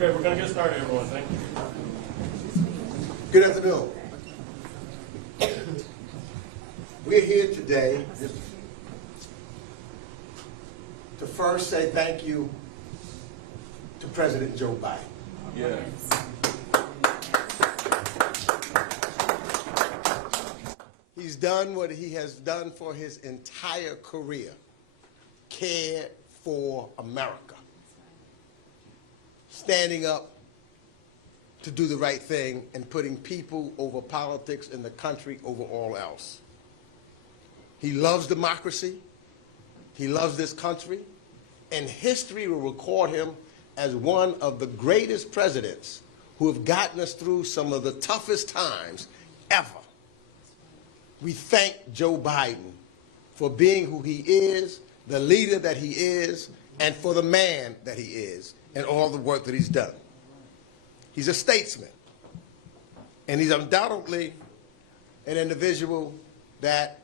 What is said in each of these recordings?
Okay, we're going to get started, everyone. Thank you. Good afternoon. We're here today to first say thank you to President Joe Biden. Yes. He's done what he has done for his entire career, cared for America, standing up to do the right thing and putting people over politics and the country over all else. He loves democracy, he loves this country, and history will record him as one of the greatest presidents who have gotten us through some of the toughest times ever. We thank Joe Biden for being who he is, the leader that he is, and for the man that he is, and all the work that he's done. He's a statesman, and he's undoubtedly an individual that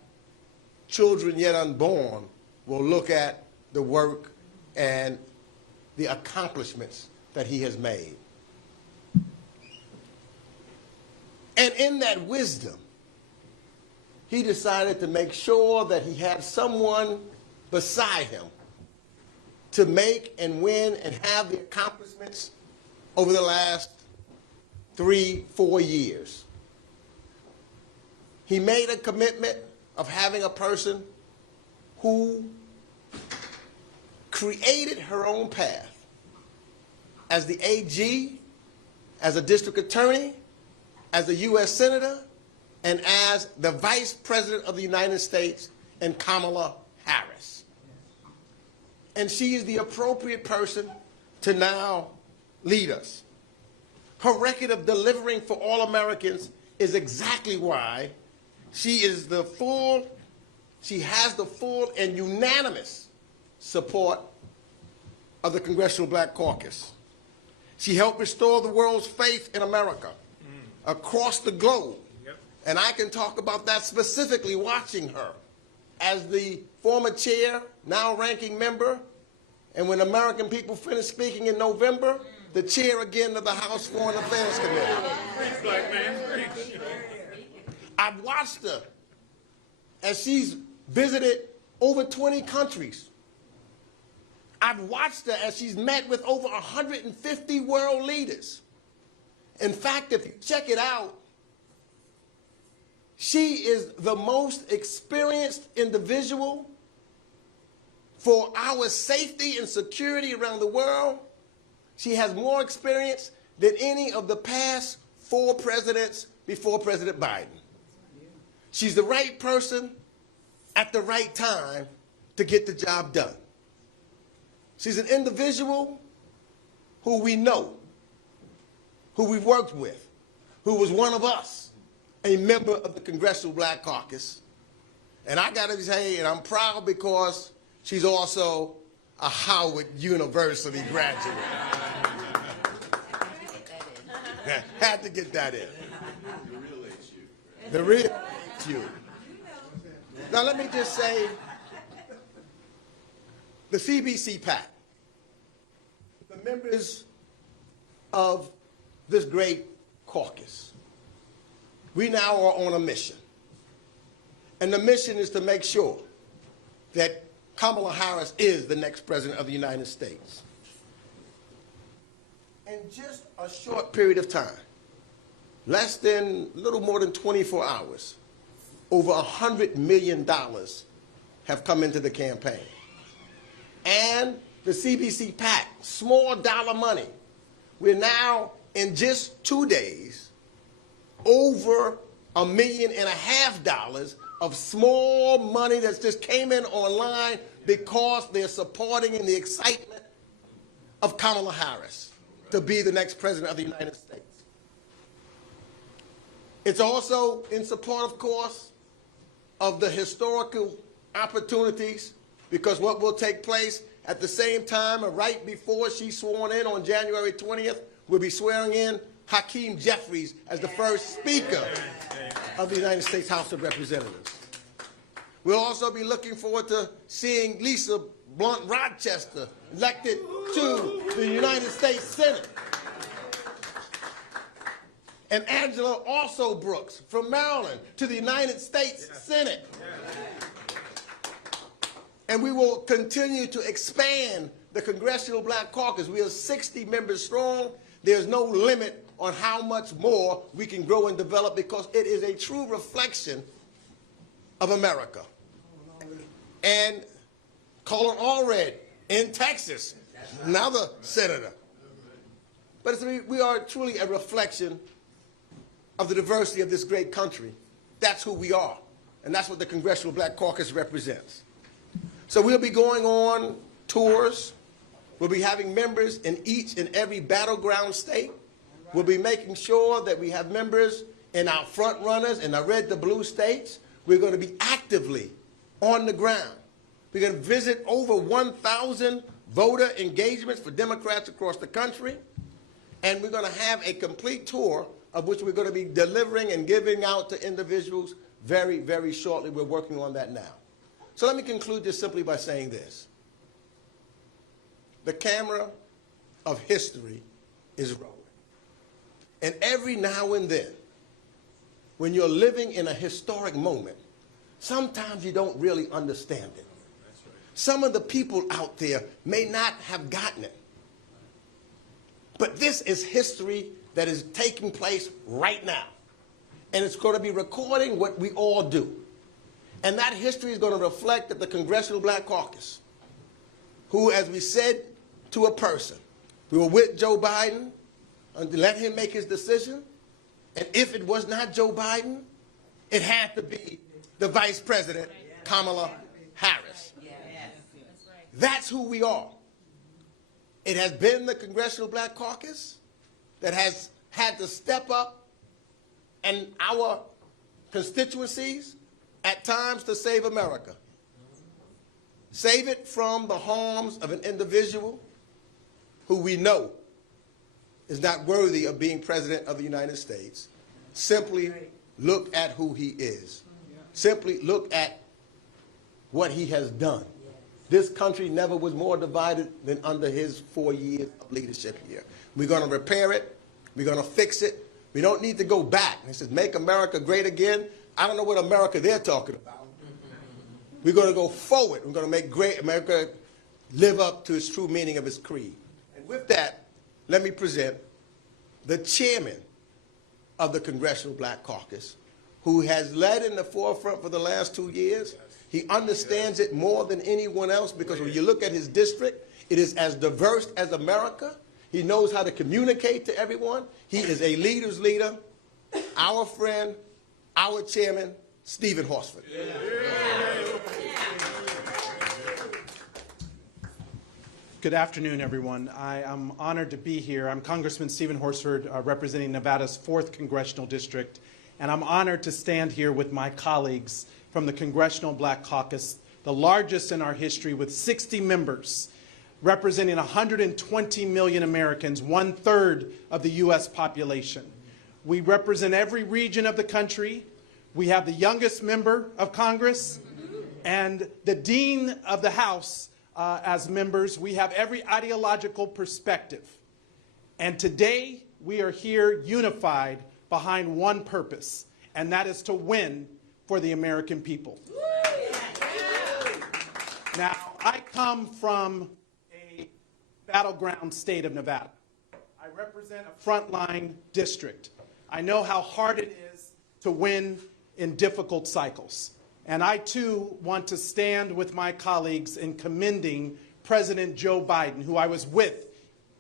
children yet unborn will look at the work and the accomplishments that he has made. And in that wisdom, he decided to make sure that he had someone beside him to make and win and have the accomplishments over the last 3-4 years. He made a commitment of having a person who created her own path as the AG, as a district attorney, as a U.S. Senator, and as the Vice President of the United States, and Kamala Harris. And she is the appropriate person to now lead us. Her record of delivering for all Americans is exactly why she has the full and unanimous support of the Congressional Black Caucus. She helped restore the world's faith in America across the globe. And I can talk about that specifically watching her as the former chair, now ranking member, and when American people finish speaking in November, the chair again of the House Foreign Affairs Committee. Preach, black man, preach. I've watched her as she's visited over 20 countries. I've watched her as she's met with over 150 world leaders. In fact, if you check it out, she is the most experienced individual for our safety and security around the world. She has more experience than any of the past 4 presidents before President Biden. She's the right person at the right time to get the job done. She's an individual who we know, who we've worked with, who was one of us, a member of the Congressional Black Caucus. And I gotta say, and I'm proud because she's also a Howard University graduate. Had to get that in. The real HU. Now let me just say, the CBC PAC, the members of this great caucus, we now are on a mission. And the mission is to make sure that Kamala Harris is the next president of the United States. In just a short period of time, a little more than 24 hours, over $100 million have come into the campaign. And the CBC PAC, small dollar money, we're now, in just 2 days, over $1.5 million of small money that just came in online because they're supporting in the excitement of Kamala Harris to be the next president of the United States. It's also in support, of course, of the historical opportunities, because what will take place at the same time or right before she's sworn in on January 20th, we'll be swearing in Hakeem Jeffries as the first Speaker of the United States House of Representatives. We'll also be looking forward to seeing Lisa Blunt Rochester elected to the United States Senate. and Angela also Brooks from Maryland to the United States Senate. And we will continue to expand the Congressional Black Caucus. We are 60 members strong. There's no limit on how much more we can grow and develop because it is a true reflection of America. And Colin Allred in Texas, another senator. But we are truly a reflection of the diversity of this great country. That's who we are. And that's what the Congressional Black Caucus represents. So we'll be going on tours. We'll be having members in each and every battleground state. We'll be making sure that we have members in our front runners in the red, the blue states. We're going to be actively on the ground. We're going to visit over 1,000 voter engagements for Democrats across the country. And we're going to have a complete tour of which we're going to be delivering and giving out to individuals very, very shortly. We're working on that now. So let me conclude this simply by saying this. The camera of history is rolling. And every now and then, when you're living in a historic moment, sometimes you don't really understand it. Some of the people out there may not have gotten it. But this is history that is taking place right now. And it's going to be recording what we all do. And that history is going to reflect that the Congressional Black Caucus, who, as we said to a person, we were with Joe Biden and let him make his decision. And if it was not Joe Biden, it had to be the Vice President, Kamala Harris. That's who we are. It has been the Congressional Black Caucus that has had to step up in our constituencies at times to save America. Save it from the harms of an individual who we know is not worthy of being President of the United States. Simply look at who he is. Simply look at what he has done. This country never was more divided than under his 4 years of leadership here. We're going to repair it. We're going to fix it. We don't need to go back. He says, make America great again. I don't know what America they're talking about. We're going to go forward. We're going to make great America live up to its true meaning of its creed. And with that, let me present the chairman of the Congressional Black Caucus, who has led in the forefront for the last 2 years. He understands it more than anyone else because when you look at his district, it is as diverse as America. He knows how to communicate to everyone. He is a leader's leader, our friend, our chairman, Stephen Horsford. Good afternoon, everyone. I am honored to be here. I'm Congressman Stephen Horsford, representing Nevada's 4th Congressional District, and I'm honored to stand here with my colleagues from the Congressional Black Caucus, the largest in our history, with 60 members, representing 120 million Americans, 1/3 of the U.S. population. We represent every region of the country. We have the youngest member of Congress and the Dean of the House as members. We have every ideological perspective. And today, we are here unified behind one purpose, and that is to win for the American people. Now, I come from a battleground state of Nevada. I represent a frontline district. I know how hard it is to win in difficult cycles. And I, too, want to stand with my colleagues in commending President Joe Biden, who I was with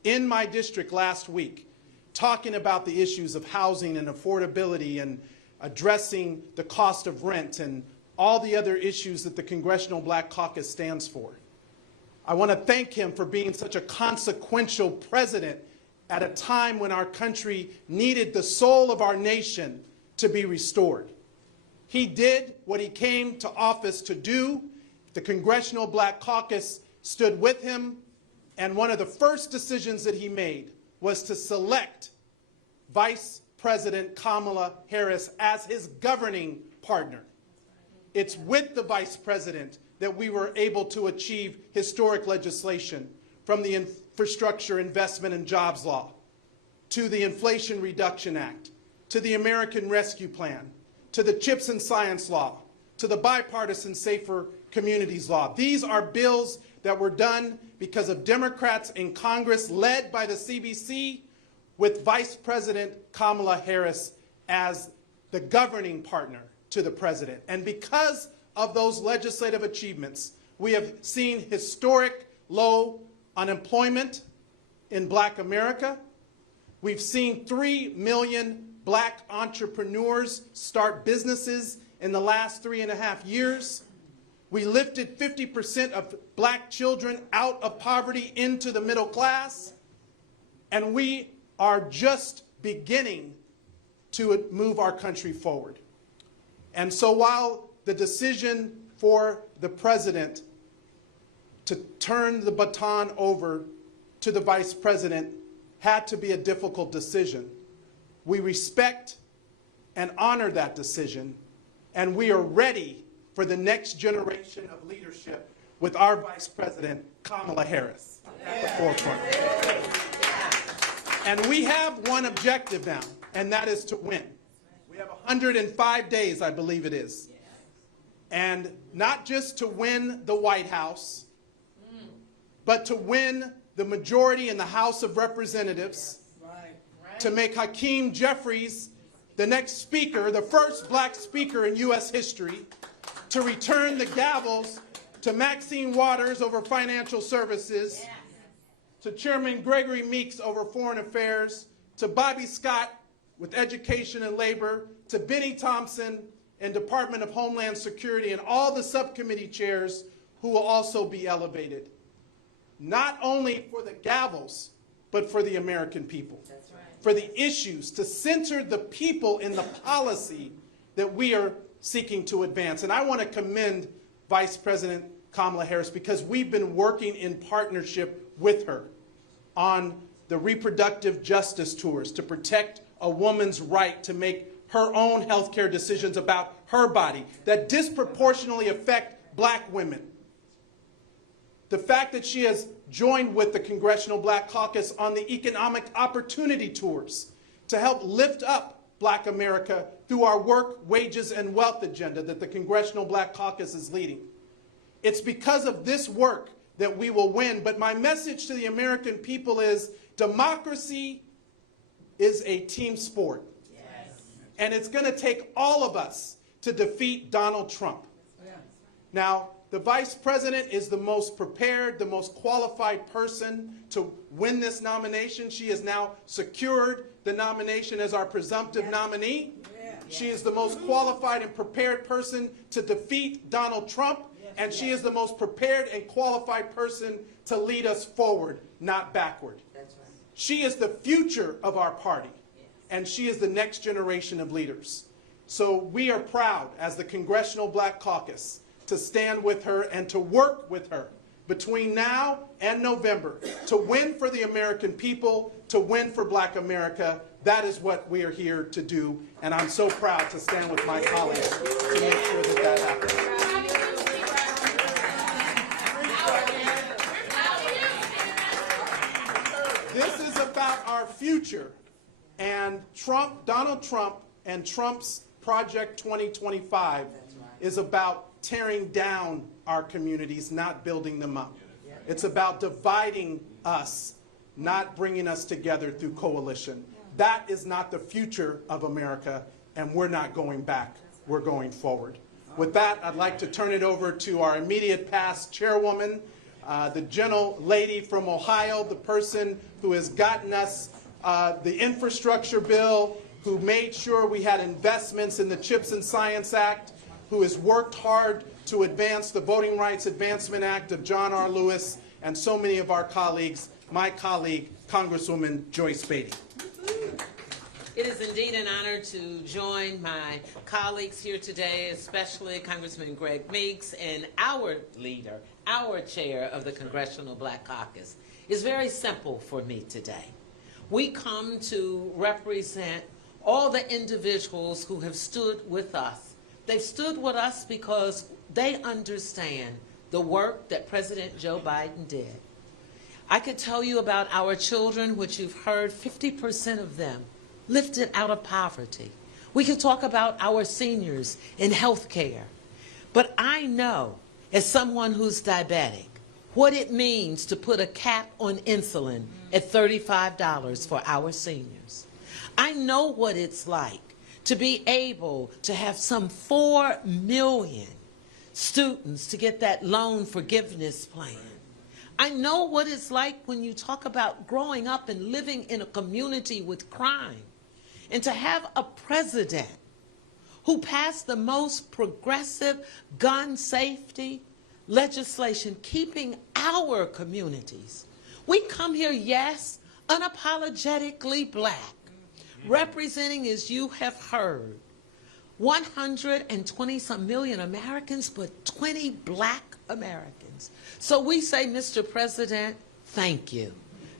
in my district last week, talking about the issues of housing and affordability and addressing the cost of rent and all the other issues that the Congressional Black Caucus stands for. I want to thank him for being such a consequential president at a time when our country needed the soul of our nation to be restored. He did what he came to office to do. The Congressional Black Caucus stood with him, and one of the first decisions that he made was to select Vice President Kamala Harris as his governing partner. It's with the Vice President that we were able to achieve historic legislation, from the Infrastructure Investment and Jobs Law to the Inflation Reduction Act to the American Rescue Plan, to the CHIPS and Science Law, to the Bipartisan Safer Communities Law. These are bills that were done because of Democrats in Congress led by the CBC with Vice President Kamala Harris as the governing partner to the president. And because of those legislative achievements, we have seen historic low unemployment in Black America. We've seen 3 million Black entrepreneurs start businesses in the last 3.5 years. We lifted 50% of Black children out of poverty into the middle class. And we are just beginning to move our country forward. And so while the decision for the president to turn the baton over to the vice president had to be a difficult decision, we respect and honor that decision, and we are ready for the next generation of leadership with our Vice President, Kamala Harris, at the forefront. And we have one objective now, and that is to win. We have 105 days, I believe it is. And not just to win the White House, but to win the majority in the House of Representatives, to make Hakeem Jeffries the next speaker, the first Black speaker in U.S. history, to return the gavels to Maxine Waters over financial services, to Chairman Gregory Meeks over foreign affairs, to Bobby Scott with education and labor, to Benny Thompson and Department of Homeland Security, and all the subcommittee chairs who will also be elevated. Not only for the gavels, but for the American people. That's right. For the issues, to center the people in the policy that we are seeking to advance. And I want to commend Vice President Kamala Harris because we've been working in partnership with her on the reproductive justice tours to protect a woman's right to make her own health care decisions about her body that disproportionately affect Black women. The fact that she has joined with the Congressional Black Caucus on the economic opportunity tours to help lift up Black America through our work, wages, and wealth agenda that the Congressional Black Caucus is leading. It's because of this work that we will win. But my message to the American people is democracy is a team sport. Yes. And it's going to take all of us to defeat Donald Trump. Yeah. Now, the vice president is the most prepared, the most qualified person to win this nomination. She has now secured the nomination as our presumptive nominee. Yeah. She is the most qualified and prepared person to defeat Donald Trump. And she is the most prepared and qualified person to lead us forward, not backward. That's right. She is the future of our party, and she is the next generation of leaders. So we are proud, as the Congressional Black Caucus, to stand with her and to work with her between now and November to win for the American people, to win for Black America. That is what we are here to do, and I'm so proud to stand with my colleagues to make sure that that happens. This is about our future, and Donald Trump and Trump's Project 2025 is about tearing down our communities, not building them up. It's about dividing us, not bringing us together through coalition. That is not the future of America, and we're not going back. We're going forward. With that, I'd like to turn it over to our immediate past chairwoman, the gentle lady from Ohio, the person who has gotten us the infrastructure bill, who made sure we had investments in the CHIPS and Science Act, who has worked hard to advance the Voting Rights Advancement Act of John R. Lewis, and so many of our colleagues, my colleague, Congresswoman Joyce Beatty. It is indeed an honor to join my colleagues here today, especially Congressman Greg Meeks and our leader, our chair of the Congressional Black Caucus. It's very simple for me today. We come to represent all the individuals who have stood with us. They've stood with us because they understand the work that President Joe Biden did. I could tell you about our children, which you've heard 50% of them lifted out of poverty. We could talk about our seniors in health care. But I know, as someone who's diabetic, what it means to put a cap on insulin at $35 for our seniors. I know what it's like to be able to have some 4 million students to get that loan forgiveness plan. I know what it's like when you talk about growing up and living in a community with crime, and to have a president who passed the most progressive gun safety legislation, keeping our communities. We come here, yes, unapologetically black, representing, as you have heard, 120-some million Americans, but 20 black Americans. So we say, Mr. President, thank you.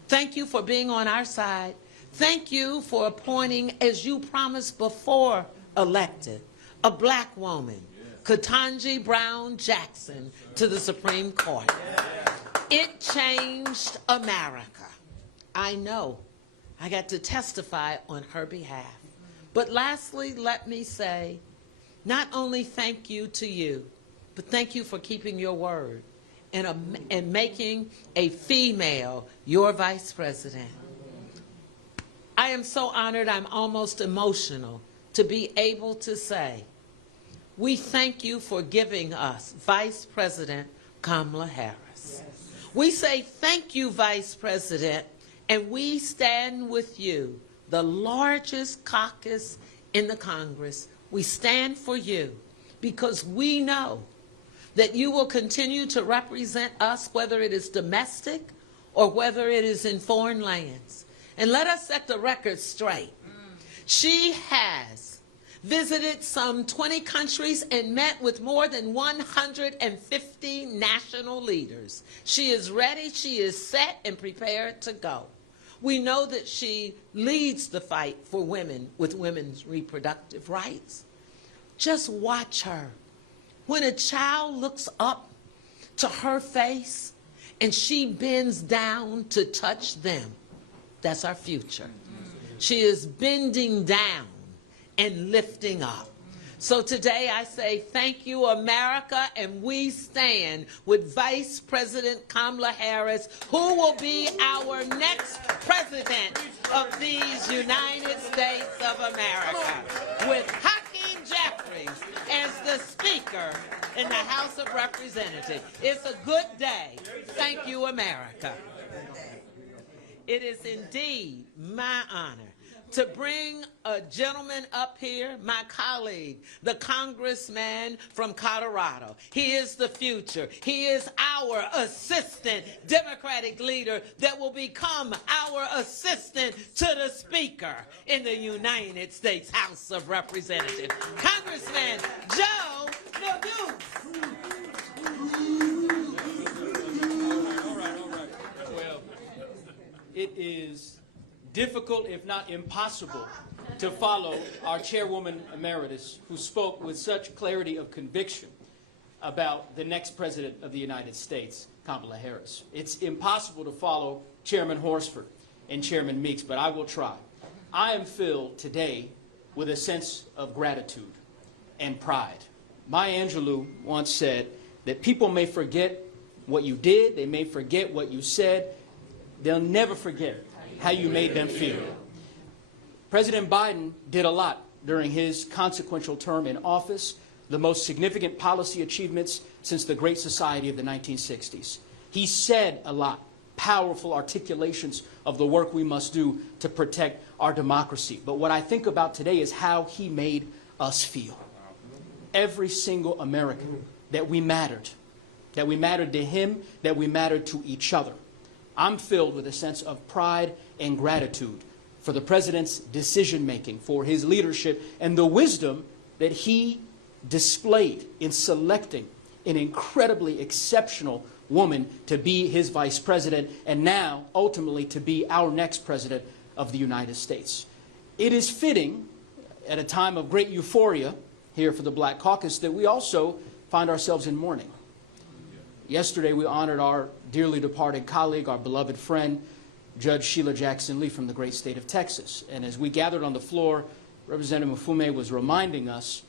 Thank you for being on our side. Thank you for appointing, as you promised before elected, a black woman, Ketanji Brown Jackson, to the Supreme Court. It changed America. I know. I got to testify on her behalf. But lastly, let me say, not only thank you to you, but thank you for keeping your word and making a female your vice president. I am so honored, I'm almost emotional to be able to say, we thank you for giving us Vice President Kamala Harris. We say thank you, Vice President, and we stand with you, the largest caucus in the Congress. We stand for you because we know that you will continue to represent us, whether it is domestic or whether it is in foreign lands. And let us set the record straight. She has visited some 20 countries and met with more than 150 national leaders. She is ready, she is set and prepared to go. We know that she leads the fight for women with women's reproductive rights. Just watch her. When a child looks up to her face and she bends down to touch them, that's our future. She is bending down and lifting up. So today I say thank you, America, and we stand with Vice President Kamala Harris, who will be our next president of these United States of America, with Hakeem Jeffries as the Speaker in the House of Representatives. It's a good day. Thank you, America. It is indeed my honor to bring a gentleman up here, my colleague, the congressman from Colorado. He is the future. He is our assistant Democratic leader that will become our assistant to the Speaker in the United States House of Representatives, Congressman Joe Neguse. Well, it is difficult, if not impossible, to follow our chairwoman emeritus, who spoke with such clarity of conviction about the next president of the United States, Kamala Harris. It's impossible to follow Chairman Horsford and Chairman Meeks, but I will try. I am filled today with a sense of gratitude and pride. Maya Angelou once said that people may forget what you did, they may forget what you said, they'll never forget how you made them feel. President Biden did a lot during his consequential term in office, the most significant policy achievements since the Great Society of the 1960s. He said a lot, powerful articulations of the work we must do to protect our democracy. But what I think about today is how he made us feel. Every single American, that we mattered to him, that we mattered to each other. I'm filled with a sense of pride and gratitude for the president's decision-making, for his leadership, and the wisdom that he displayed in selecting an incredibly exceptional woman to be his vice president, and now, ultimately, to be our next president of the United States. It is fitting, at a time of great euphoria here for the Black Caucus, that we also find ourselves in mourning. Yesterday, we honored our dearly departed colleague, our beloved friend, Judge Sheila Jackson Lee from the great state of Texas. And as we gathered on the floor, Representative Mfume was reminding us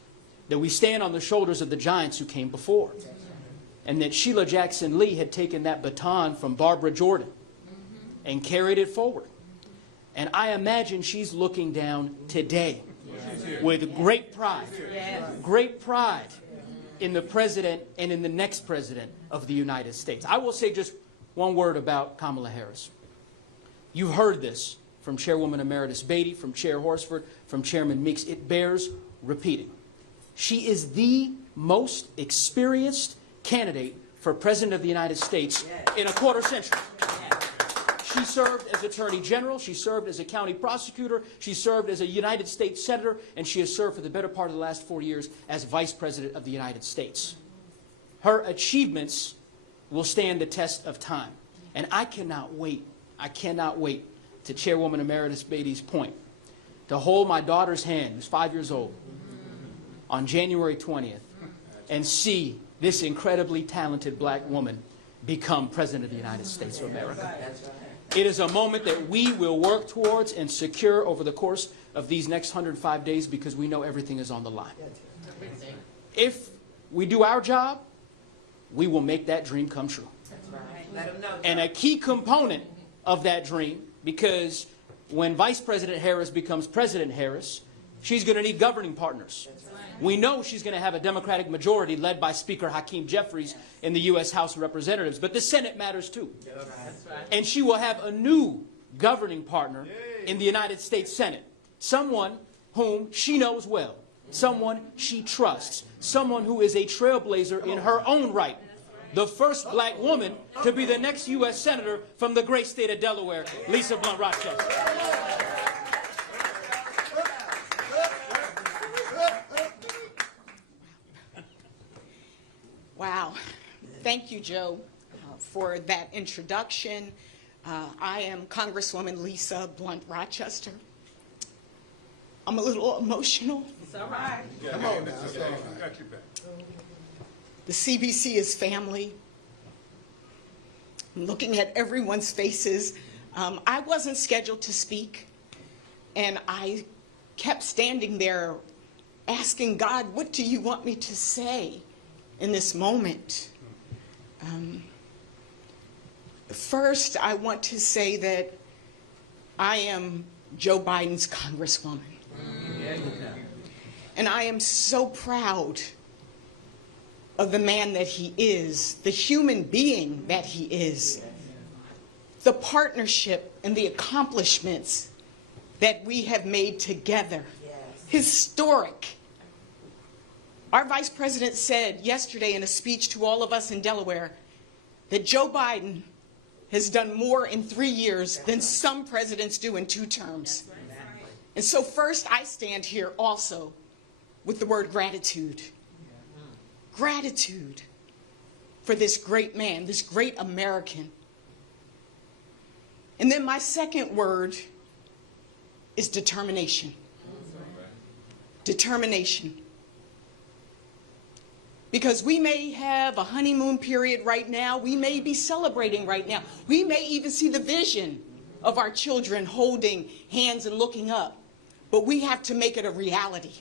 that we stand on the shoulders of the giants who came before. And that Sheila Jackson Lee had taken that baton from Barbara Jordan and carried it forward. And I imagine she's looking down today with great pride in the president and in the next president of the United States. I will say just one word about Kamala Harris. You've heard this from Chairwoman Emeritus Beatty, from Chair Horsford, from Chairman Meeks. It bears repeating. She is the most experienced candidate for President of the United States in a quarter century. She served as Attorney General, she served as a county prosecutor, she served as a United States Senator, and she has served for the better part of the last 4 years as Vice President of the United States. Her achievements will stand the test of time. And I cannot wait to Chairwoman Emeritus Beatty's point, to hold my daughter's hand, who's 5 years old, on January 20th, and see this incredibly talented black woman become President of the United States of America. It is a moment that we will work towards and secure over the course of these next 105 days because we know everything is on the line. If we do our job, we will make that dream come true. And a key component of that dream, because when Vice President Harris becomes President Harris, she's going to need governing partners. We know she's going to have a Democratic majority led by Speaker Hakeem Jeffries in the U.S. House of Representatives, but the Senate matters too. And she will have a new governing partner in the United States Senate, someone whom she knows well, someone she trusts, someone who is a trailblazer in her own right, the first black woman to be the next U.S. Senator from the great state of Delaware, Lisa Blunt Rochester. Wow. Thank you, Joe, for that introduction. I am Congresswoman Lisa Blunt Rochester. I'm a little emotional. It's all right. Come on, we got you back. The CBC is family. I'm looking at everyone's faces. I wasn't scheduled to speak, and I kept standing there asking God, what do you want me to say in this moment? First, I want to say that I am Joe Biden's Congresswoman. And I am so proud of the man that he is, the human being that he is, the partnership and the accomplishments that we have made together. Historic. Our Vice President said yesterday in a speech to all of us in Delaware that Joe Biden has done more in 3 years than some presidents do in 2 terms. And so first, I stand here also with the word gratitude. Gratitude for this great man, this great American. And then my second word is determination. Determination. Because we may have a honeymoon period right now. We may be celebrating right now. We may even see the vision of our children holding hands and looking up. But we have to make it a reality.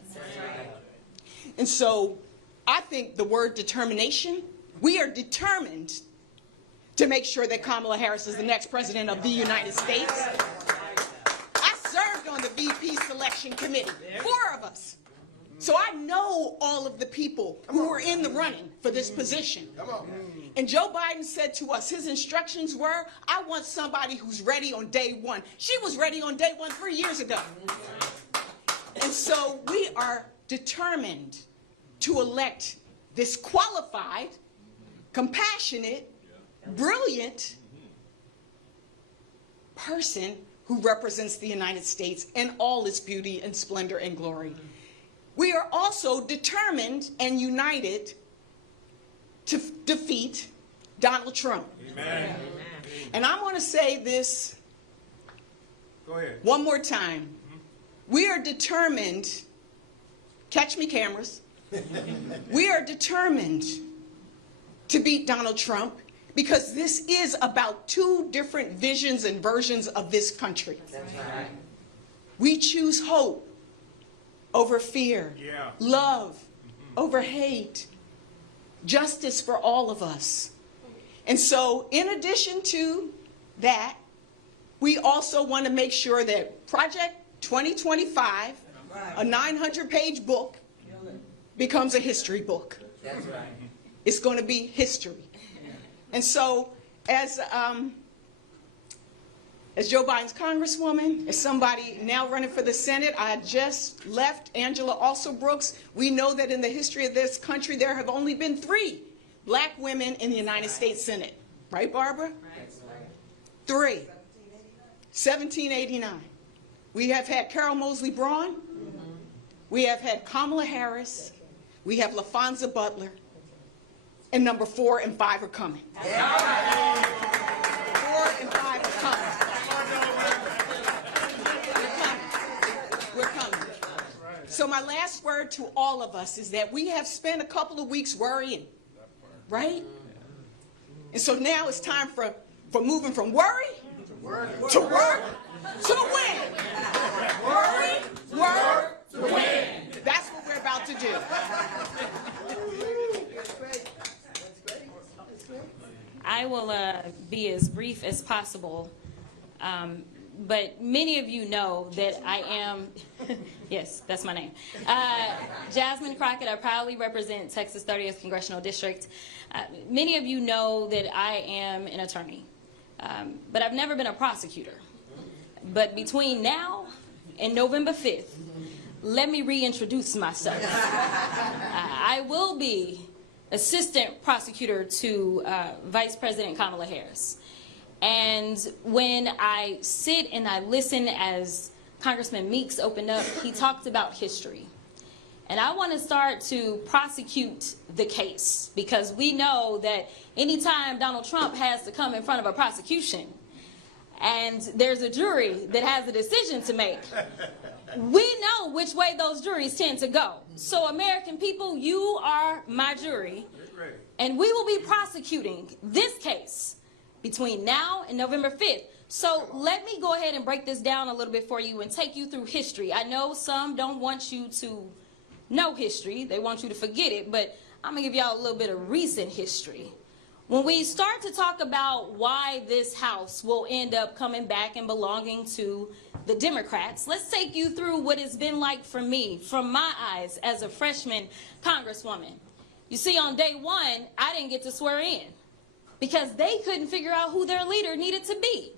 And so I think the word determination, we are determined to make sure that Kamala Harris is the next president of the United States. I served on the VP selection committee, 4 of us. So I know all of the people who were in the running for this position. And Joe Biden said to us, his instructions were, I want somebody who's ready on day 1. She was ready on day 1 3 years ago. And so we are determined to elect this qualified, compassionate, brilliant person who represents the United States in all its beauty and splendor and glory. We are also determined and united to defeat Donald Trump. Amen. And I want to say this Go ahead. one more time. We are determined, catch me cameras, we are determined to beat Donald Trump because this is about two different visions and versions of this country. That's right. We choose hope over fear, Yeah. love over hate, justice for all of us. And so in addition to that, we also want to make sure that Project 2025, a 900-page book, becomes a history book. That's right. It's going to be history. And so as Joe Biden's congresswoman, as somebody now running for the Senate, I just left Angela Also Brooks. We know that in the history of this country, there have only been 3 black women in the United States Senate. Right, Barbara? That's right. 3. 1789. We have had Carol Moseley Braun. We have had Kamala Harris. We have LaFonza Butler. And number 4 and 5 are coming. 4 and 5 are coming. We're coming. So my last word to all of us is that we have spent a couple of weeks worrying, right? And so now it's time for moving from worry to work to win. Worry, work to win. That's what we're about to do. I will be as brief as possible, but many of you know that I am, yes, that's my name, Jasmine Crockett. I proudly represent Texas 30th Congressional District. Many of you know that I am an attorney, but I've never been a prosecutor. But between now and November 5th, let me reintroduce myself. I will be assistant prosecutor to Vice President Kamala Harris. And when I sit and I listen as Congressman Meeks opened up, he talked about history. And I want to start to prosecute the case, because we know that anytime Donald Trump has to come in front of a prosecution and there's a jury that has a decision to make, we know which way those juries tend to go. So American people, you are my jury, and we will be prosecuting this case between now and November 5th. So let me go ahead and break this down a little bit for you and take you through history. I know some don't want you to know history. They want you to forget it, but I'm going to give y'all a little bit of recent history. When we start to talk about why this House will end up coming back and belonging to the Democrats, let's take you through what it's been like for me, from my eyes as a freshman congresswoman. You see, on day 1, I didn't get to swear in because they couldn't figure out who their leader needed to be.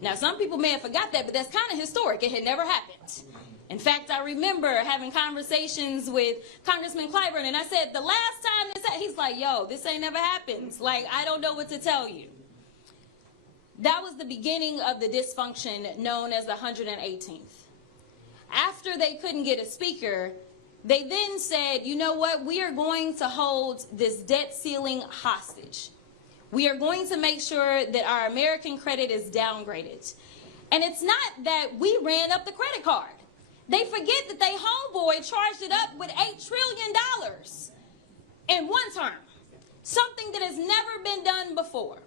Now, some people may have forgot that, but that's kind of historic. It had never happened. In fact, I remember having conversations with Congressman Clyburn, and I said, the last time this happened, he's like, yo, this ain't never happened. Like, I don't know what to tell you. That was the beginning of the dysfunction known as the 118th. After they couldn't get a speaker, they then said, you know what, we are going to hold this debt ceiling hostage. We are going to make sure that our American credit is downgraded. And it's not that we ran up the credit card. They forget that they homeboy charged it up with $8 trillion in one term, something that has never been done before.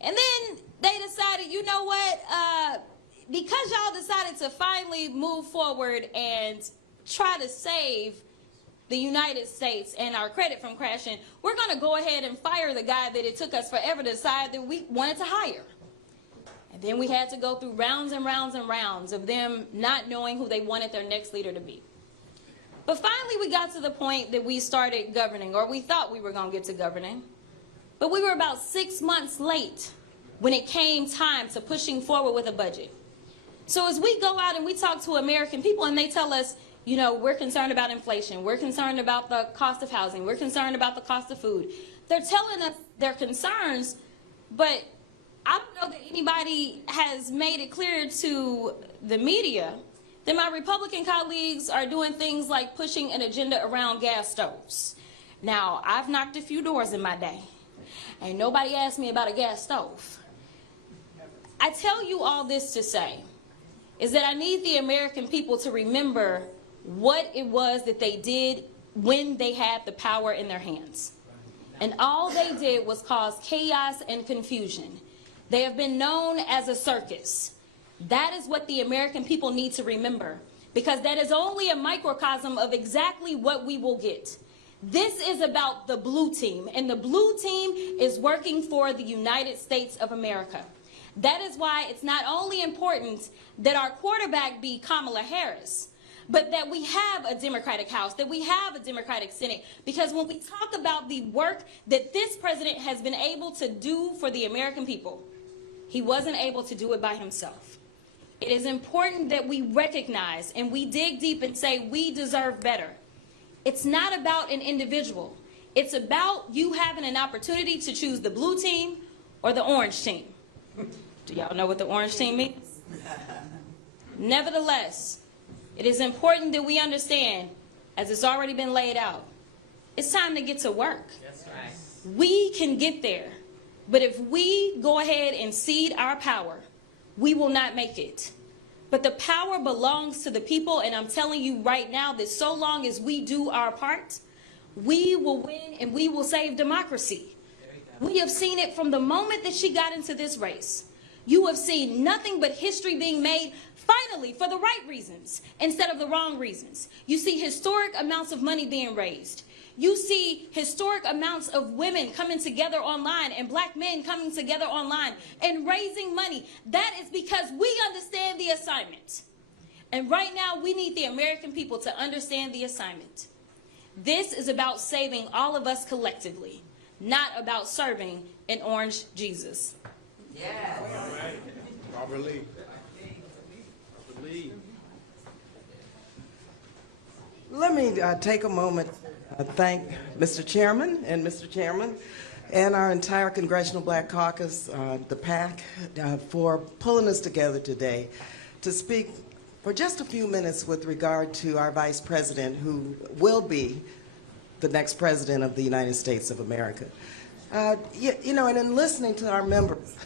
And then they decided, you know what, because y'all decided to finally move forward and try to save the United States and our credit from crashing, we're going to go ahead and fire the guy that it took us forever to decide that we wanted to hire. And then we had to go through rounds and rounds and rounds of them not knowing who they wanted their next leader to be. But finally we got to the point that we started governing, or we thought we were going to get to governing. But we were about 6 months late when it came time to pushing forward with a budget. So as we go out and we talk to American people and they tell us, you know, we're concerned about inflation, we're concerned about the cost of housing, we're concerned about the cost of food. They're telling us their concerns, but I don't know that anybody has made it clear to the media that my Republican colleagues are doing things like pushing an agenda around gas stoves. Now, I've knocked a few doors in my day, and nobody asked me about a gas stove. I tell you all this to say is that I need the American people to remember what it was that they did when they had the power in their hands. And all they did was cause chaos and confusion. They have been known as a circus. That is what the American people need to remember, because that is only a microcosm of exactly what we will get. This is about the blue team, and the blue team is working for the United States of America. That is why it's not only important that our quarterback be Kamala Harris, but that we have a Democratic House, that we have a Democratic Senate. Because when we talk about the work that this president has been able to do for the American people, he wasn't able to do it by himself. It is important that we recognize and we dig deep and say we deserve better. It's not about an individual. It's about you having an opportunity to choose the blue team or the orange team. Do y'all know what the orange team means? Nevertheless, it is important that we understand, as it's already been laid out, it's time to get to work. That's right. We can get there, but if we go ahead and cede our power, we will not make it. But the power belongs to the people, and I'm telling you right now that so long as we do our part, we will win and we will save democracy. We have seen it from the moment that she got into this race. You have seen nothing but history being made, finally, for the right reasons instead of the wrong reasons. You see historic amounts of money being raised. You see historic amounts of women coming together online and black men coming together online and raising money. That is because we understand the assignment. And right now, we need the American people to understand the assignment. This is about saving all of us collectively, not about serving an orange Jesus. Yes. Robert Lee. Let me take a moment to thank Mr. Chairman and our entire Congressional Black Caucus, the PAC, for pulling us together today to speak for just a few minutes with regard to our Vice President, who will be the next President of the United States of America. You know, and in listening to our members,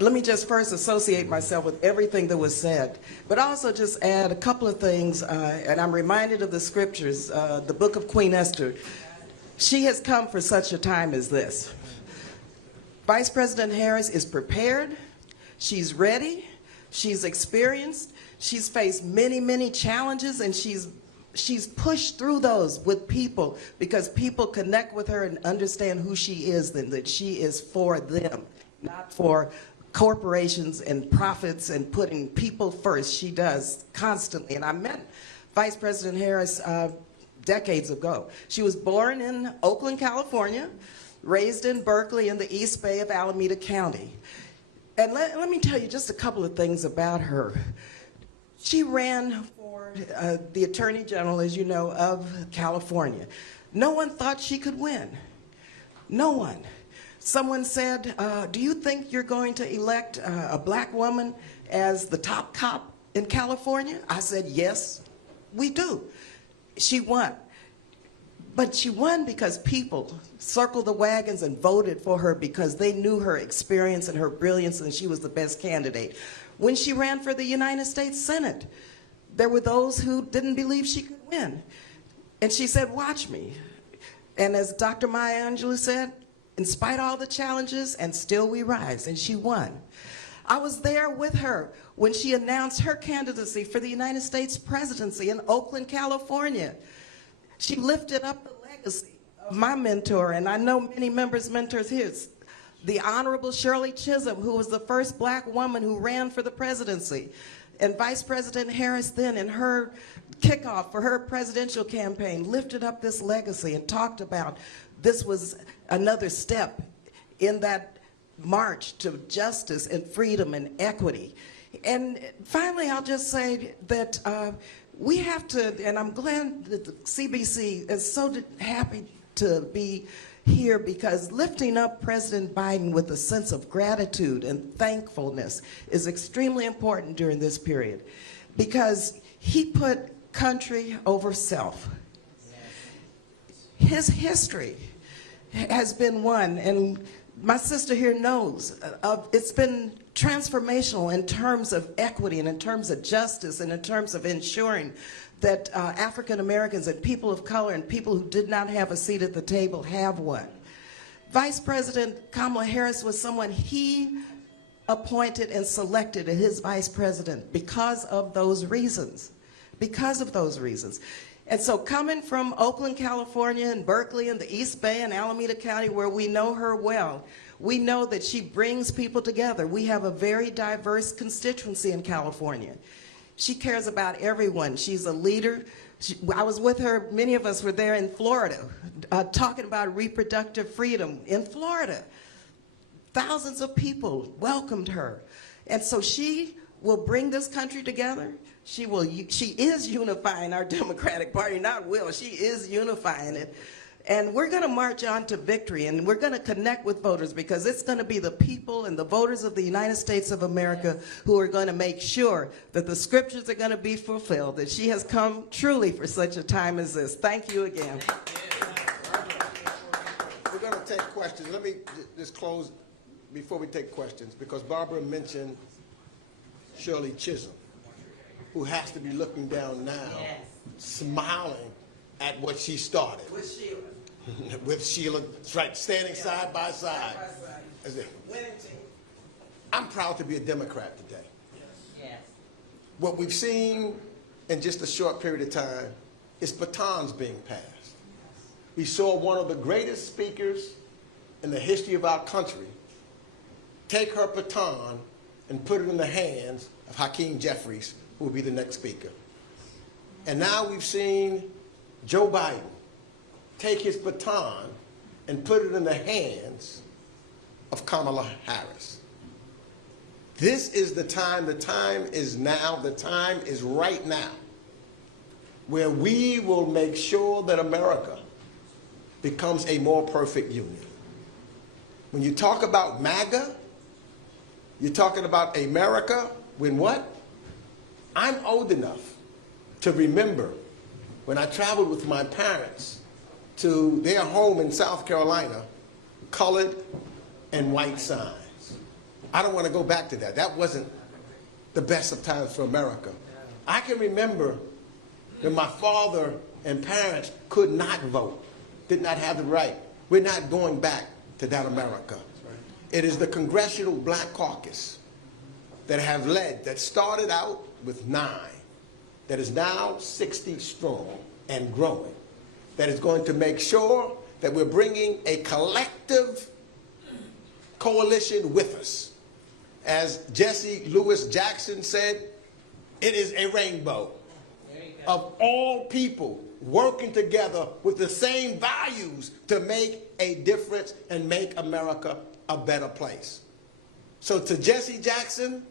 let me just first associate myself with everything that was said, but also just add a couple of things, and I'm reminded of the scriptures, the book of Queen Esther. She has come for such a time as this. Vice President Harris is prepared, she's ready, she's experienced, she's faced many, many challenges, and she's pushed through those with people because people connect with her and understand who she is, and that she is for them, not for corporations and profits and putting people first. She does constantly. And I met Vice President Harris decades ago. She was born in Oakland, California, raised in Berkeley in the East Bay of Alameda County. And let me tell you just a couple of things about her. She ran for the Attorney General, as you know, of California. No one thought she could win. No one. Someone said, do you think you're going to elect a black woman as the top cop in California? I said, yes, we do. She won. But she won because people circled the wagons and voted for her because they knew her experience and her brilliance, and she was the best candidate. When she ran for the United States Senate, there were those who didn't believe she could win. And she said, watch me. And as Dr. Maya Angelou said, in spite of all the challenges, and still we rise, and she won. I was there with her when she announced her candidacy for the United States presidency in Oakland, California. She lifted up the legacy of my mentor, and I know many members' mentors here, the Honorable Shirley Chisholm, who was the first black woman who ran for the presidency. And Vice President Harris then, in her kickoff for her presidential campaign, lifted up this legacy and talked about this was another step in that march to justice and freedom and equity. And finally, I'll just say that we have to, and I'm glad that the CBC is so happy to be here, because lifting up President Biden with a sense of gratitude and thankfulness is extremely important during this period, because he put country over self. His history has been one, and my sister here knows, it's been transformational in terms of equity and in terms of justice and in terms of ensuring that African Americans and people of color and people who did not have a seat at the table have one. Vice President Kamala Harris was someone he appointed and selected as his vice president because of those reasons. Because of those reasons. And so coming from Oakland, California, and Berkeley, and the East Bay, and Alameda County, where we know her well, we know that she brings people together. We have a very diverse constituency in California. She cares about everyone. She's a leader. I was with her, many of us were there in Florida, talking about reproductive freedom in Florida. Thousands of people welcomed her. And so she will bring this country together. She is unifying our Democratic Party, not will, she is unifying it. And we're going to march on to victory, and we're going to connect with voters, because it's going to be the people and the voters of the United States of America who are going to make sure that the scriptures are going to be fulfilled, that she has come truly for such a time as this. Thank you again. We're going to take questions. Let me just close before we take questions, because Barbara mentioned Shirley Chisholm, who has to be looking down now, smiling at what she started. With Sheila. With Sheila, that's right, standing side by side. Winning team. I'm proud to be a Democrat today. Yes. What we've seen in just a short period of time is batons being passed. We saw one of the greatest speakers in the history of our country take her baton and put it in the hands of Hakeem Jeffries, who will be the next speaker. And now we've seen Joe Biden take his baton and put it in the hands of Kamala Harris. This is the time is now, the time is right now, where we will make sure that America becomes a more perfect union. When you talk about MAGA, you're talking about America when what? I'm old enough to remember when I traveled with my parents to their home in South Carolina, colored and white signs. I don't want to go back to that. That wasn't the best of times for America. I can remember when my father and parents could not vote, did not have the right. We're not going back to that America. It is the Congressional Black Caucus that have led, that started out with 9, that is now 60 strong and growing, that is going to make sure that we're bringing a collective coalition with us. As Jesse Lewis Jackson said, it is a rainbow of all people working together with the same values to make a difference and make America a better place. So to Jesse Jackson,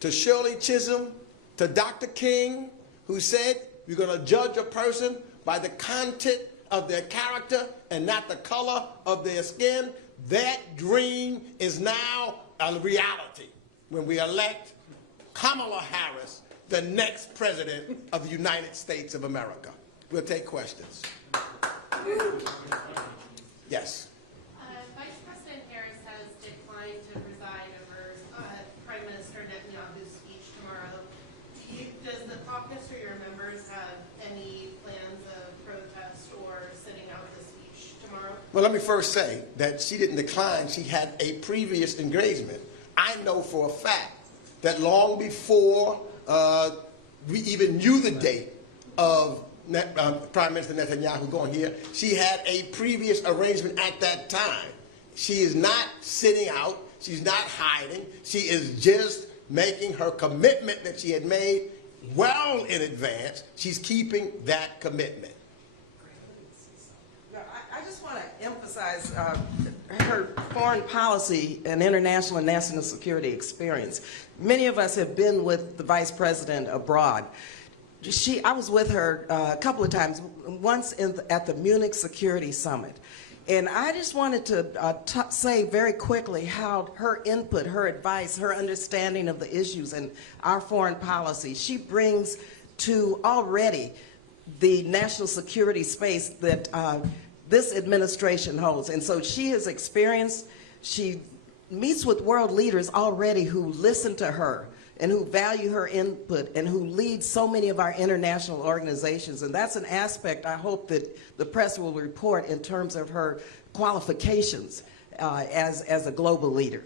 to Shirley Chisholm, to Dr. King, who said you're going to judge a person by the content of their character and not the color of their skin, that dream is now a reality when we elect Kamala Harris, the next president of the United States of America. We'll take questions. Yes. Vice President Harris has declined to preside over Prime Minister Netanyahu's speech tomorrow. Does the caucus or your members have any plans of protest or sitting out the speech tomorrow? Well, let me first say that she didn't decline. She had a previous engagement. I know for a fact that long before we even knew the date of Prime Minister Netanyahu going here, she had a previous arrangement at that time. She is not sitting out. She's not hiding. She is just making her commitment that she had made well in advance. She's keeping that commitment. I just want to emphasize her foreign policy and international and national security experience. Many of us have been with the Vice President abroad. I was with her a couple of times, once at the Munich Security Summit. And I just wanted to say very quickly how her input, her advice, her understanding of the issues and our foreign policy, she brings to already the national security space that this administration holds. And so she has experienced, she meets with world leaders already who listen to her and who value her input and who lead so many of our international organizations. And that's an aspect I hope that the press will report in terms of her qualifications as a global leader.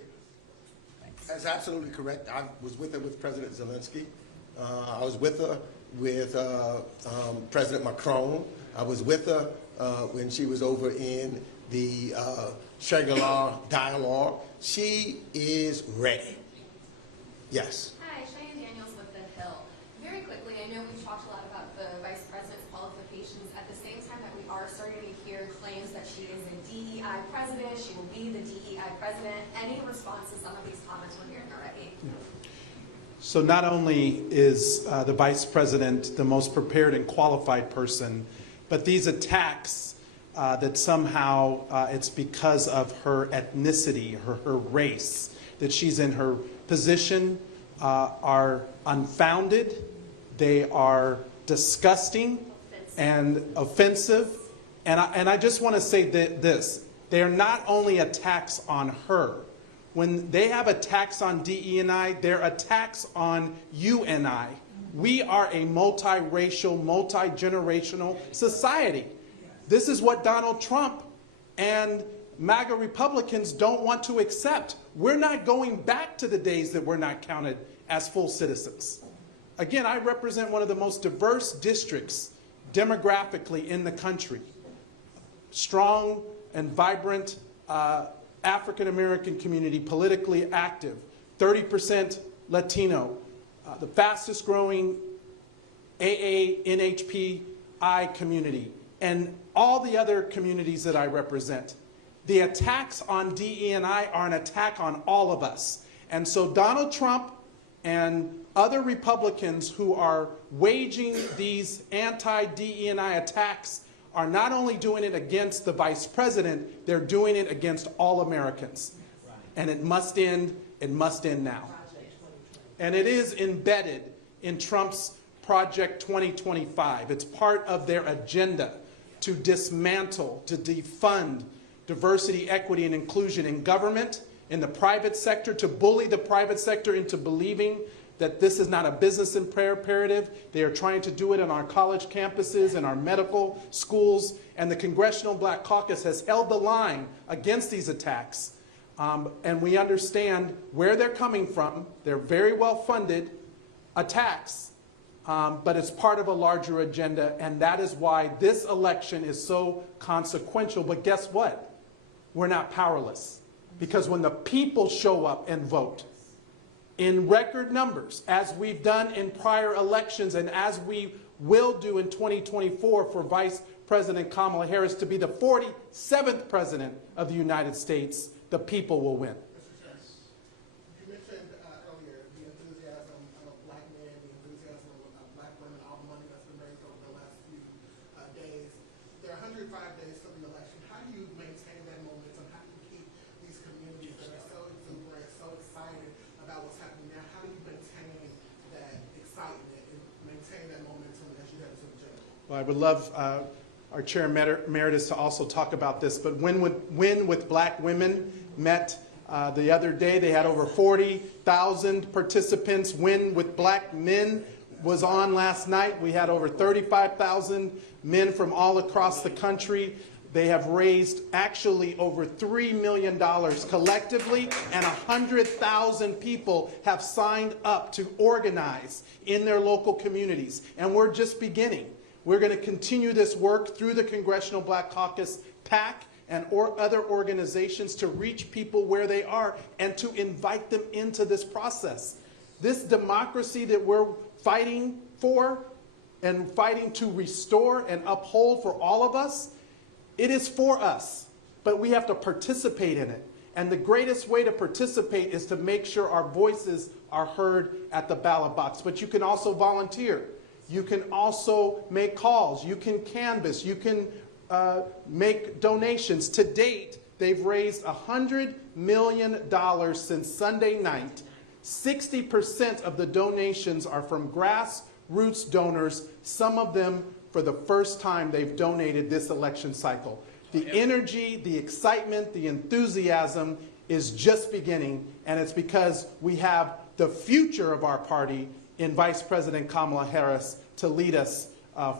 That's absolutely correct. I was with her with President Zelensky. I was with her with President Macron. I was with her when she was over in the Shangri-La dialogue. She is ready. Yes. Hi, Cheyenne Daniels with The Hill. Very quickly, I know we've talked a lot about the Vice President's qualifications. At the same time that we are starting to hear claims that she is a DEI president, she will be the DEI president. Any response to some of these comments we're hearing already? So not only is the Vice President the most prepared and qualified person, but these attacks that somehow it's because of her ethnicity, her race, that she's in her position are unfounded. They are disgusting and offensive. And I just want to say this. They are not only attacks on her. When they have attacks on DE&I, they're attacks on you and I. We are a multiracial, multi-generational society. This is what Donald Trump and MAGA Republicans don't want to accept. We're not going back to the days that we're not counted as full citizens. Again, I represent one of the most diverse districts demographically in the country. Strong and vibrant African-American community, politically active, 30% Latino, the fastest growing AA, NHPI community, and all the other communities that I represent. The attacks on DE&I are an attack on all of us. And so Donald Trump and other Republicans who are waging these anti-DE&I attacks are not only doing it against the Vice President, they're doing it against all Americans. And it must end now. And it is embedded in Trump's Project 2025. It's part of their agenda to dismantle, to defund diversity, equity, and inclusion in government, in the private sector, to bully the private sector into believing that this is not a business imperative. They are trying to do it on our college campuses and our medical schools. And the Congressional Black Caucus has held the line against these attacks. And we understand where they're coming from. They're very well-funded attacks, but it's part of a larger agenda. And that is why this election is so consequential. But guess what? We're not powerless. Because when the people show up and vote, in record numbers, as we've done in prior elections and as we will do in 2024 for Vice President Kamala Harris to be the 47th President of the United States, the people will win. You mentioned earlier the enthusiasm of black men, the enthusiasm of black women, all the money that's been raised over the last few days. There are 105 days to the election. How do you maintain that momentum? How do you keep these communities that are so exuberant, so excited about what's happening now? How do you maintain that excitement and maintain that momentum as you head to the general? Well, I would love our Chair Emeritus to also talk about this, but Win with Black Women met the other day. They had over 40,000 participants. Win with Black Men was on last night. We had over 35,000 men from all across the country. They have raised actually over $3 million collectively, and 100,000 people have signed up to organize in their local communities. And we're just beginning. We're going to continue this work through the Congressional Black Caucus PAC and other organizations to reach people where they are and to invite them into this process. This democracy that we're fighting for and fighting to restore and uphold for all of us, it is for us, but we have to participate in it. And the greatest way to participate is to make sure our voices are heard at the ballot box. But you can also volunteer. You can also make calls. You can canvass. You can make donations. To date, they've raised $100 million since Sunday night. 60% of the donations are from grassroots donors, some of them for the first time they've donated this election cycle. The energy, the excitement, the enthusiasm is just beginning, and it's because we have the future of our party in Vice President Kamala Harris to lead us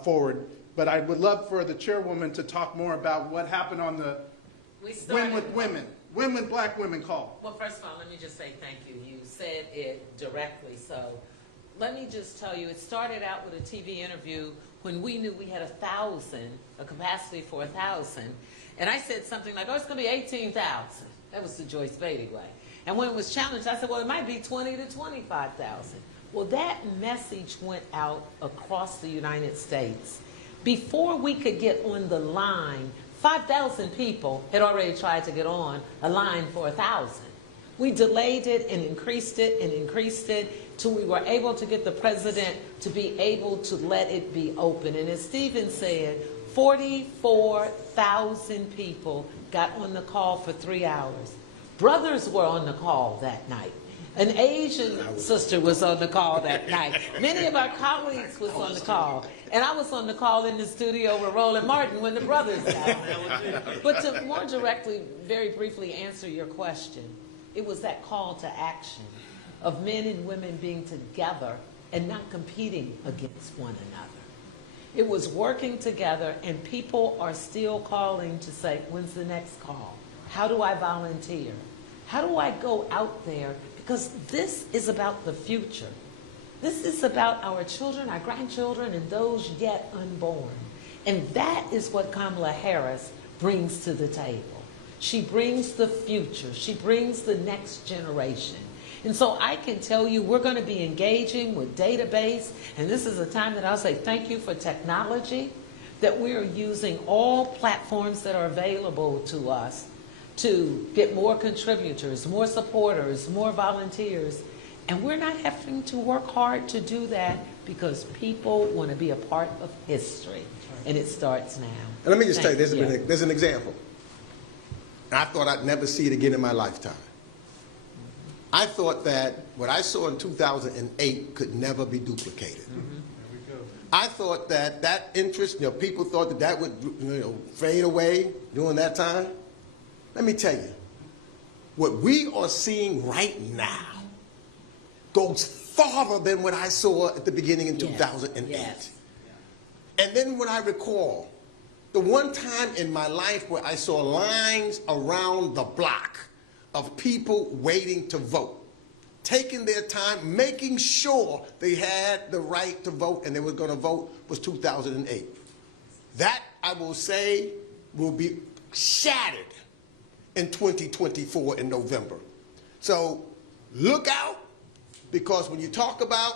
forward. But I would love for the chairwoman to talk more about what happened on the Win with Women. black women call? Well, first of all, let me just say thank you. You said it directly. So let me just tell you, it started out with a TV interview when we knew we had 1,000, a capacity for 1,000. And I said something like, oh, it's going to be 18,000. That was the Joyce Beatty way. And when it was challenged, I said, well, it might be 20 to 25,000. Well, that message went out across the United States. Before we could get on the line, 5,000 people had already tried to get on a line for 1,000. We delayed it and increased it till we were able to get the president to be able to let it be open. And as Stephen said, 44,000 people got on the call for 3 hours. Brothers were on the call that night. An Asian sister was on the call that night. Many of our colleagues was on the call. And I was on the call in the studio with Roland Martin when the brothers got on. But to more directly, very briefly answer your question, it was that call to action of men and women being together and not competing against one another. It was working together, and people are still calling to say, when's the next call? How do I volunteer? How do I go out there? Because this is about the future. This is about our children, our grandchildren, and those yet unborn. And that is what Kamala Harris brings to the table. She brings the future. She brings the next generation. And so I can tell you we're going to be engaging with database, and this is a time that I'll say thank you for technology, that we are using all platforms that are available to us to get more contributors, more supporters, more volunteers. And we're not having to work hard to do that because people want to be a part of history. And it starts now. And let me just tell you, there's an example. I thought I'd never see it again in my lifetime. I thought that what I saw in 2008 could never be duplicated. I thought that interest, people thought that would fade away during that time. Let me tell you, what we are seeing right now goes farther than what I saw at the beginning in 2008. Yes. And then when I recall, the one time in my life where I saw lines around the block of people waiting to vote, taking their time, making sure they had the right to vote and they were going to vote, was 2008. That, I will say, will be shattered in 2024 in November. So look out, because when you talk about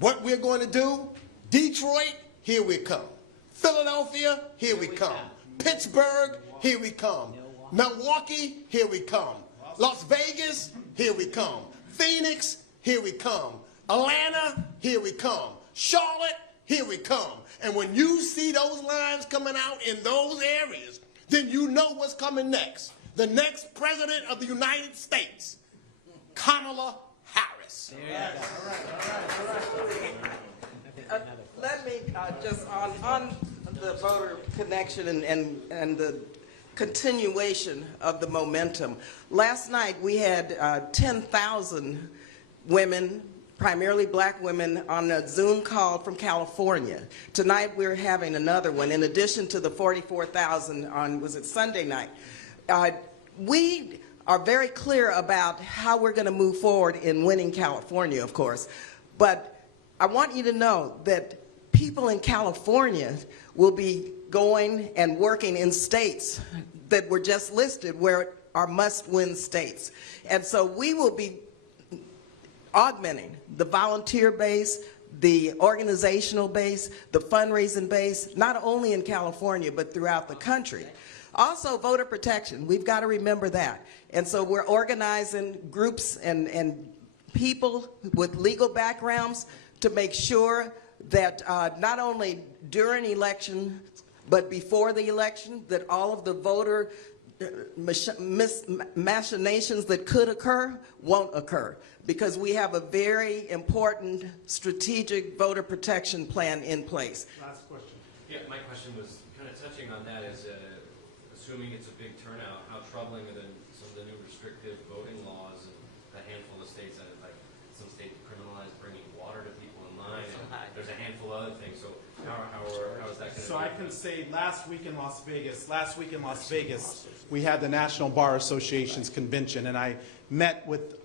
what we're going to do, Detroit, here we come. Philadelphia, here we come. Pittsburgh, here we come. Milwaukee, here we come. Las Vegas, here we come. Phoenix, here we come. Atlanta, here we come. Charlotte, here we come. And when you see those lines coming out in those areas, then you know what's coming next. The next president of the United States, Kamala Harris. Let me just on the voter connection and the continuation of the momentum. Last night we had 10,000 women, primarily black women, on a Zoom call from California. Tonight we're having another one in addition to the 44,000 on, was it Sunday night? We are very clear about how we're going to move forward in winning California, of course. But I want you to know that people in California will be going and working in states that were just listed where are must-win states. And so we will be augmenting the volunteer base, the organizational base, the fundraising base, not only in California, but throughout the country. Also, voter protection, we've got to remember that. And so we're organizing groups and people with legal backgrounds to make sure that not only during election, but before the election, that all of the voter machinations that could occur won't occur, because we have a very important strategic voter protection plan in place. Last question. Yeah, my question was kind of touching on that, is assuming it's a big turnout, how troubling are some of the new restrictive voting laws in a handful of states, like some states criminalize bringing water to people in line, and there's a handful of other things. So how how is that going to So I can say last week in Las Vegas, we had the National Bar Association's convention, and I met with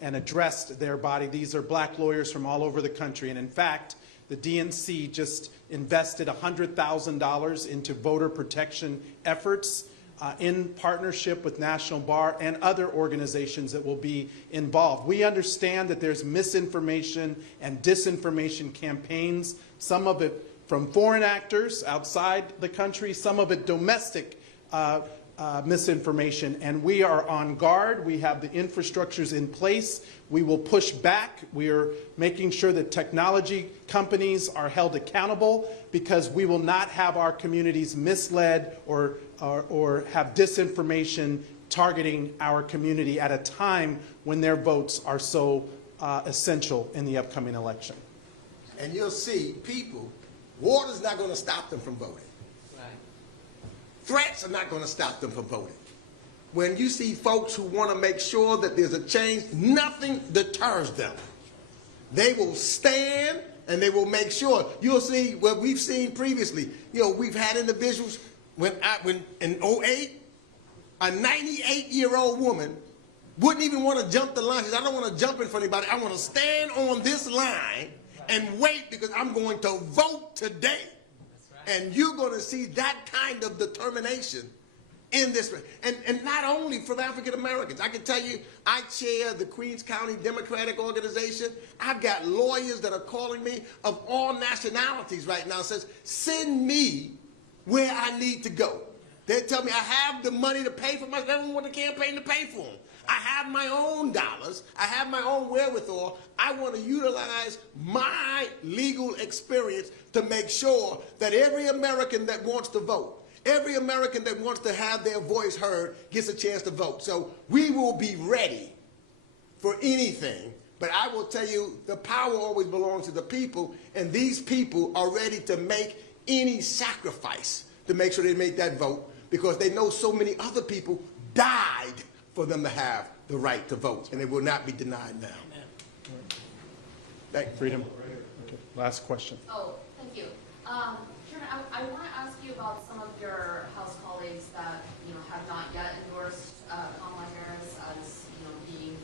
and addressed their body. These are black lawyers from all over the country, and in fact, the DNC just invested $100,000 into voter protection efforts in partnership with National Bar and other organizations that will be involved. We understand that there's misinformation and disinformation campaigns, some of it from foreign actors outside the country, some of it domestic misinformation, and we are on guard. We have the infrastructures in place. We will push back. We are making sure that technology companies are held accountable, because we will not have our communities misled or have disinformation targeting our community at a time when their votes are so essential in the upcoming election. And you'll see people, water's not going to stop them from voting. Threats are not going to stop them from voting. When you see folks who want to make sure that there's a change, nothing deters them. They will stand and they will make sure. You'll see what we've seen previously. You know, we've had individuals when in 2008, a 98-year-old woman wouldn't even want to jump the line. She said, I don't want to jump in front of anybody. I want to stand on this line and wait because I'm going to vote today. And you're going to see that kind of determination in this. And not only for the African Americans. I can tell you, I chair the Queens County Democratic Organization. I've got lawyers that are calling me of all nationalities right now. Says, send me where I need to go. They tell me I have the money to pay for myself. They don't want the campaign to pay for them. I have my own dollars. I have my own wherewithal. I want to utilize my legal experience to make sure that every American that wants to vote, every American that wants to have their voice heard gets a chance to vote. So we will be ready for anything. But I will tell you, the power always belongs to the people, and these people are ready to make any sacrifice to make sure they make that vote, because they know so many other people died for them to have the right to vote, and it will not be denied now. Thank you. Freedom. Okay. Last question. Oh, thank you. Chairman, I want to ask you about some of your House colleagues that have not yet endorsed Kamala Harris as being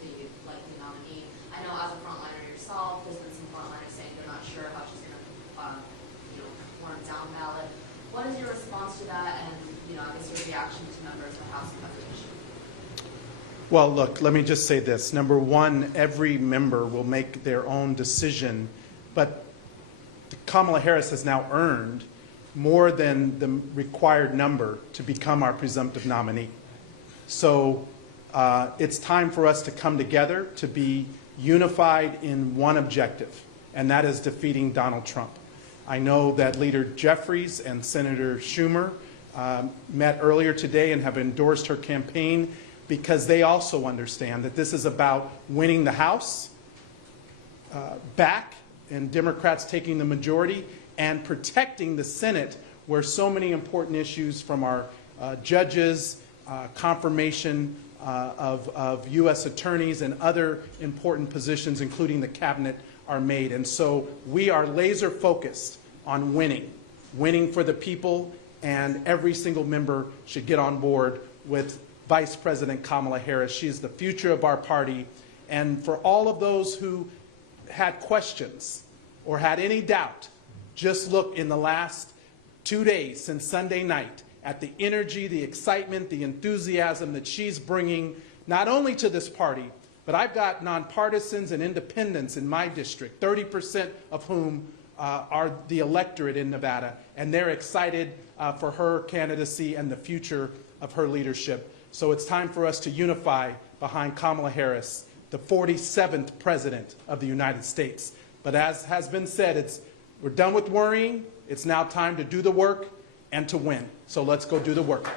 the likely nominee. I know as a frontliner yourself, there's been some frontliners saying they're not sure how she's going to perform down ballot. What is your response to that, and I guess your reaction to members of the House on the issue? Well, look, let me just say this. Number one, every member will make their own decision, but Kamala Harris has now earned more than the required number to become our presumptive nominee. So it's time for us to come together to be unified in one objective, and that is defeating Donald Trump. I know that Leader Jeffries and Senator Schumer met earlier today and have endorsed her campaign, because they also understand that this is about winning the House back and Democrats taking the majority, and protecting the Senate, where so many important issues from our judges, confirmation of U.S. attorneys and other important positions, including the cabinet, are made. And so we are laser focused on winning for the people, and every single member should get on board with Vice President Kamala Harris. She is the future of our party. And for all of those who had questions or had any doubt, just look in the last 2 days since Sunday night at the energy, the excitement, the enthusiasm that she's bringing not only to this party, but I've got nonpartisans and independents in my district, 30% of whom are the electorate in Nevada, and they're excited for her candidacy and the future of her leadership. So it's time for us to unify behind Kamala Harris, the 47th President of the United States. But as has been said, we're done with worrying. It's now time to do the work and to win. So let's go do the work.